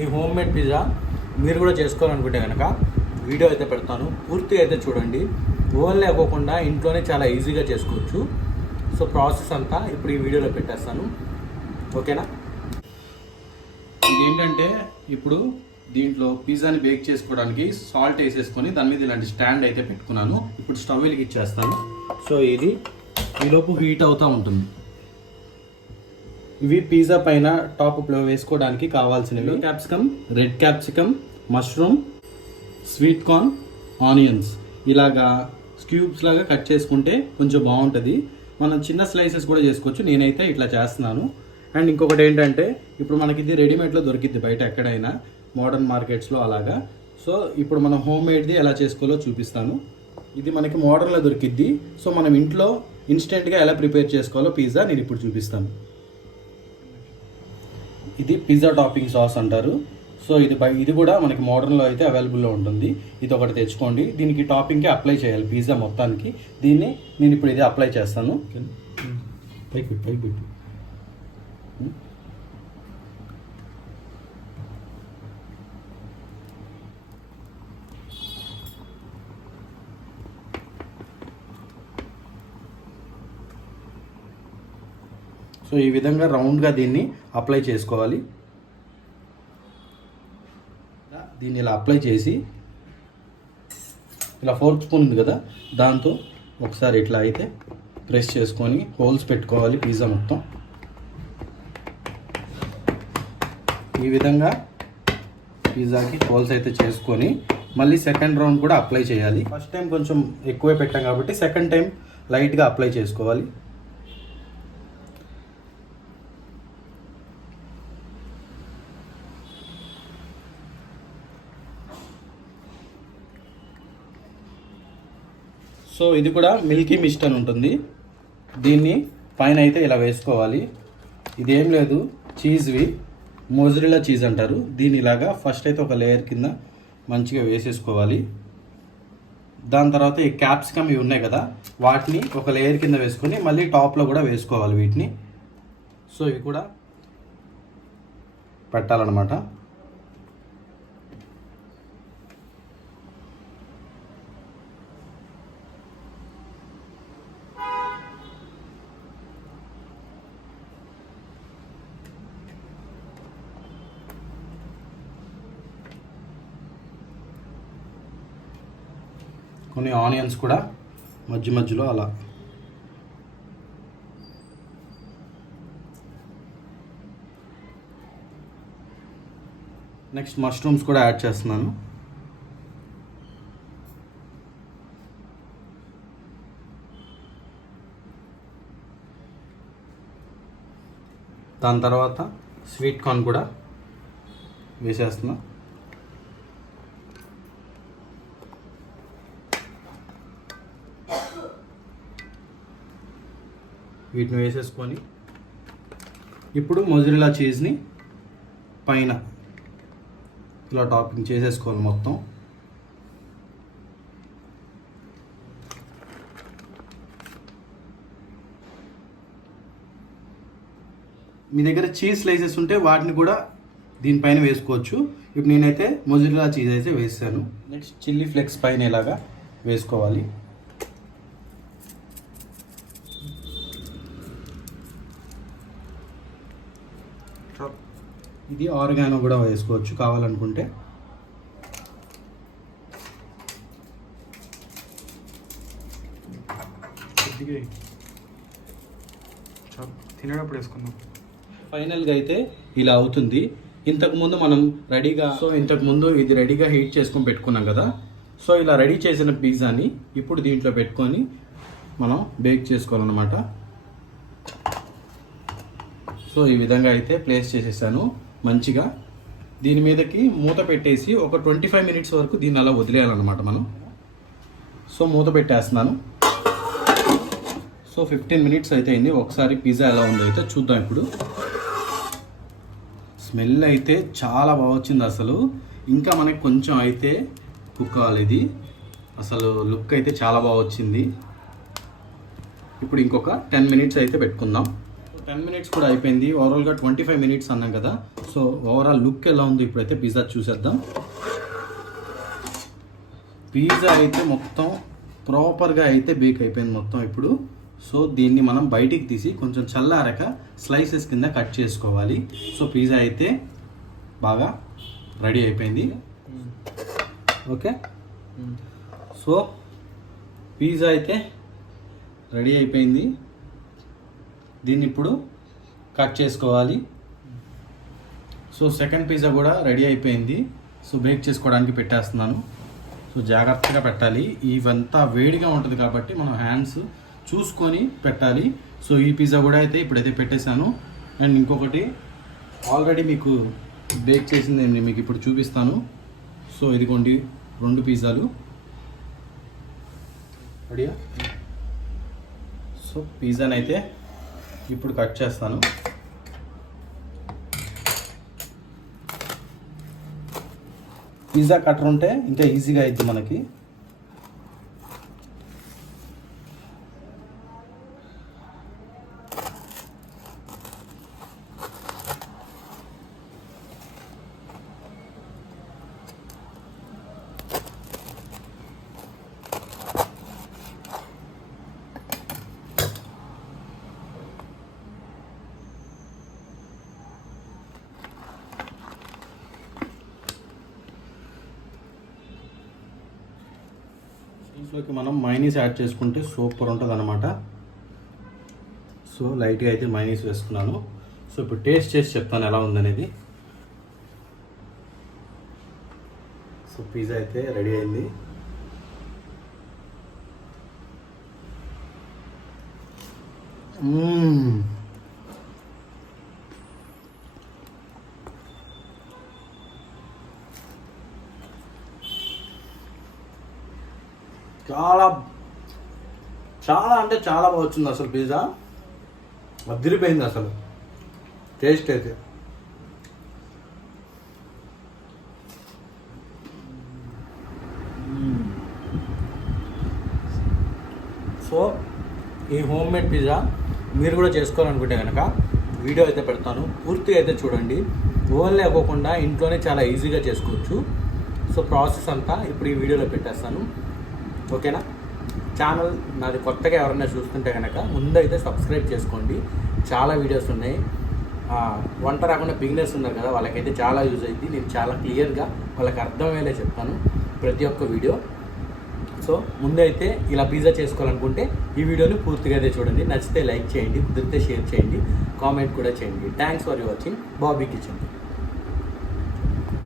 ఈ home made pizza మీరు కూడా చేసుకోవాలనుకుంటే కనుక వీడియో అయితే పెడతాను, పూర్తిగా అయితే చూడండి. ఓవెన్ లేకోకుండా ఇంట్లోనే చాలా ఈజీగా చేసుకోవచ్చు. సో ప్రాసెస్ అంతా ఇప్పుడు ఈ వీడియోలో పెట్టేస్తాను, ఓకేనా? ఇదేంటంటే ఇప్పుడు దీంట్లో పిజ్జాని బేక్ చేసుకోవడానికి సాల్ట్ వేసేసుకొని దాని మీద ఇలాంటి స్టాండ్ అయితే పెట్టుకున్నాను. ఇప్పుడు స్టవ్ వెలిగిచ్చేస్తాను. సో ఇది ఈలోపు హీట్ అవుతూ ఉంటుంది. ఇవి పిజ్జా పైన టాప్లో వేసుకోవడానికి కావాల్సినవి: capsicum, red capsicum, mushroom, sweet corn, onions. ఇలాగా క్యూబ్స్ లాగా కట్ చేసుకుంటే కొంచెం బాగుంటుంది. మనం చిన్న స్లైసెస్ కూడా చేసుకోవచ్చు, నేనైతే ఇట్లా చేస్తున్నాను. అండ్ ఇంకొకటి ఏంటంటే ఇప్పుడు మనకి ఇది రెడీమేడ్లో దొరికిద్ది బయట ఎక్కడైనా, మోడర్న్ మార్కెట్స్లో అలాగా. సో ఇప్పుడు మనం హోమ్ మేడ్ది ఎలా చేసుకోవాలో చూపిస్తాను. ఇది మనకి మోడర్న్లో దొరికిద్ది. సో మనం ఇంట్లో ఇన్స్టెంట్గా ఎలా ప్రిపేర్ చేసుకోవాలో పిజ్జా నేను ఇప్పుడు చూపిస్తాను. ఇది పిజ్జా టాపింగ్ సాస్ అంటారు. సో ఇది కూడా మనకి మోడర్న్లో అయితే అవైలబుల్లో ఉంటుంది. ఇది ఒకటి తెచ్చుకోండి. దీనికి టాపింగ్కి అప్లై చేయాలి పిజ్జా మొత్తానికి. దీన్ని నేను ఇప్పుడు ఇది అప్లై చేస్తాను. పైకి పెట్టు. సో ఈ విధంగా రౌండ్గా దీన్ని అప్లై చేసుకోవాలి. దీన్ని ఇలా అప్లై చేసి ఇలా ఫోర్క్ స్పూన్ ఉంది కదా, దాంతో ఒకసారి ఇట్లా అయితే ప్రెస్ చేసుకొని హోల్స్ పెట్టుకోవాలి పిజ్జా మొత్తం. ఈ విధంగా పిజ్జాకి హోల్స్ అయితే చేసుకొని మళ్ళీ సెకండ్ రౌండ్ కూడా అప్లై చేయాలి. ఫస్ట్ టైం కొంచెం ఎక్కువే పెట్టాం కాబట్టి సెకండ్ టైం లైట్గా అప్లై చేసుకోవాలి. సో ఇది కూడా మిల్కీ మిస్ట్ అని ఉంటుంది. దీన్ని పైన అయితే ఇలా వేసుకోవాలి. ఇదేం లేదు, చీజ్వి, మోజరెల్లా చీజ్ అంటారు దీన్ని. ఇలాగా ఫస్ట్ అయితే ఒక లేయర్ కింద మంచిగా వేసేసుకోవాలి. దాని తర్వాత ఈ క్యాప్సికమ్ ఇవి ఉన్నాయి కదా, వాటిని ఒక లేయర్ కింద వేసుకొని మళ్ళీ టాప్లో కూడా వేసుకోవాలి వీటిని. సో ఇవి కూడా పెట్టాలన్నమాట. కొన్ని ఆనియన్స్ కూడా మధ్యలో అలా. నెక్స్ట్ మష్రూమ్స్ కూడా యాడ్ చేస్తున్నాను. దాని తర్వాత స్వీట్ కార్న్ కూడా వేసేస్తున్నా. వీటిని వేసేసుకొని ఇప్పుడు మొజరెల్లా చీజ్ని పైన ఇలా టాపింగ్ చేసేసుకోవాలి మొత్తం. మీ దగ్గర చీజ్ స్లైసెస్ ఉంటే వాటిని కూడా దీనిపైన వేసుకోవచ్చు. ఇప్పుడు నేనైతే మొజరెల్లా చీజ్ అయితే వేసాను. నెక్స్ట్ చిల్లీ ఫ్లేక్స్ పైన ఇలాగా వేసుకోవాలి. ఇది ఆర్గానో కూడా వేసుకోవచ్చు కావాలనుకుంటే. తినేటప్పుడు వేసుకుందాం. ఫైనల్గా అయితే ఇలా అవుతుంది. ఇంతకుముందు మనం ఇంతకుముందు ఇది రెడీగా హీట్ చేసుకొని పెట్టుకున్నాం కదా. సో ఇలా రెడీ చేసిన పిజ్జాని ఇప్పుడు దీంట్లో పెట్టుకొని మనం బేక్ చేసుకోవాలన్నమాట. సో ఈ విధంగా అయితే ప్లేస్ చేసేసాను మంచిగా. దీని మీదకి మూత పెట్టేసి ఒక 25 మినిట్స్ వరకు దీన్ని అలా వదిలేయాలన్నమాట మనం. సో మూత పెట్టేస్తున్నాను. సో 15 మినిట్స్ అయితే అయింది. ఒకసారి పిజ్జా ఎలా ఉందో అయితే చూద్దాం. ఇప్పుడు స్మెల్ అయితే చాలా బాగా వచ్చింది అసలు. ఇంకా మనకి కొంచెం అయితే కుక్ అవ్వాలి. ఇది అసలు లుక్ అయితే చాలా బాగా వచ్చింది. ఇప్పుడు ఇంకొక 10 మినిట్స్ అయితే పెట్టుకుందాం. 10 మినిట్స్ కూడా అయిపోయింది. ఓవరాల్గా 25 మినిట్స్ అన్నాం కదా. సో ఓవరాల్ లుక్ ఎలా ఉంది ఇప్పుడైతే పిజ్జా చూసేద్దాం. పిజ్జా అయితే మొత్తం ప్రాపర్గా అయితే బేక్ అయిపోయింది మొత్తం ఇప్పుడు. సో దీన్ని మనం బయటికి తీసి కొంచెం చల్లారక స్లైసెస్ కింద కట్ చేసుకోవాలి. సో పిజ్జా అయితే బాగా రెడీ అయిపోయింది. ఓకే, సో పిజ్జా అయితే రెడీ అయిపోయింది. దీన్ని ఇప్పుడు కట్ చేసుకోవాలి. సో సెకండ్ పిజ్జా కూడా రెడీ అయిపోయింది. సో బేక్ చేసుకోవడానికి పెట్టేస్తున్నాను. సో జాగ్రత్తగా పెట్టాలి, ఇవంతా వేడిగా ఉంటుంది కాబట్టి మనం హ్యాండ్స్ చూసుకొని పెట్టాలి. సో ఈ పిజ్జా కూడా అయితే ఇప్పుడైతే పెట్టేశాను. అండ్ ఇంకొకటి ఆల్రెడీ మీకు బేక్ చేసింది నేను మీకు ఇప్పుడు చూపిస్తాను. సో ఇదిగోండి 2 పిజ్జాలు రెడీయా. సో పిజ్జాని అయితే ఇప్పుడు కట్ చేస్తాను. పిజ్జా కట్టర్ ఉంటే ఇంకా ఈజీగా అవుతుంది మనకి. దీంట్లోకి మనం మైనీస్ యాడ్ చేసుకుంటే సూపర్ ఉంటుంది అనమాట. సో లైట్గా అయితే మైనీస్ వేసుకున్నాను. సో ఇప్పుడు టేస్ట్ చేసి చెప్తాను ఎలా ఉందనేది. సో పిజ్జా అయితే రెడీ అయింది. చాలా చాలా అంటే చాలా బాగా వచ్చింది అసలు. పిజ్జా అదిరిపోయింది అసలు టేస్ట్ అయితే. సో ఈ హోమ్ మేడ్ పిజ్జా మీరు కూడా చేసుకోవాలనుకుంటే కనుక వీడియో అయితే పెడతాను, పూర్తిగా అయితే చూడండి. ఓవెన్ లేకోకుండా ఇంట్లోనే చాలా ఈజీగా చేసుకోవచ్చు. సో ప్రాసెస్ అంతా ఇప్పుడు ఈ వీడియోలో పెట్టేస్తాను. ఓకేనా. ఛానల్ నాది కొత్తగా ఎవరైనా చూస్తుంటే కనుక ముందైతే సబ్స్క్రైబ్ చేసుకోండి. చాలా వీడియోస్ ఉన్నాయి. వంట రాకుండా బిగినర్స్ ఉన్నారు కదా, వాళ్ళకైతే చాలా యూజ్ అయింది. నేను చాలా క్లియర్గా వాళ్ళకి అర్థమయ్యేలా చెప్తాను ప్రతి ఒక్క వీడియో. సో ముందైతే ఇలా పిజ్జా చేసుకోవాలనుకుంటే ఈ వీడియోని పూర్తిగా అయితే చూడండి. నచ్చితే లైక్ చేయండి, కుదిరితే షేర్ చేయండి, కామెంట్ కూడా చేయండి. Thanks for watching Bobby kitchen.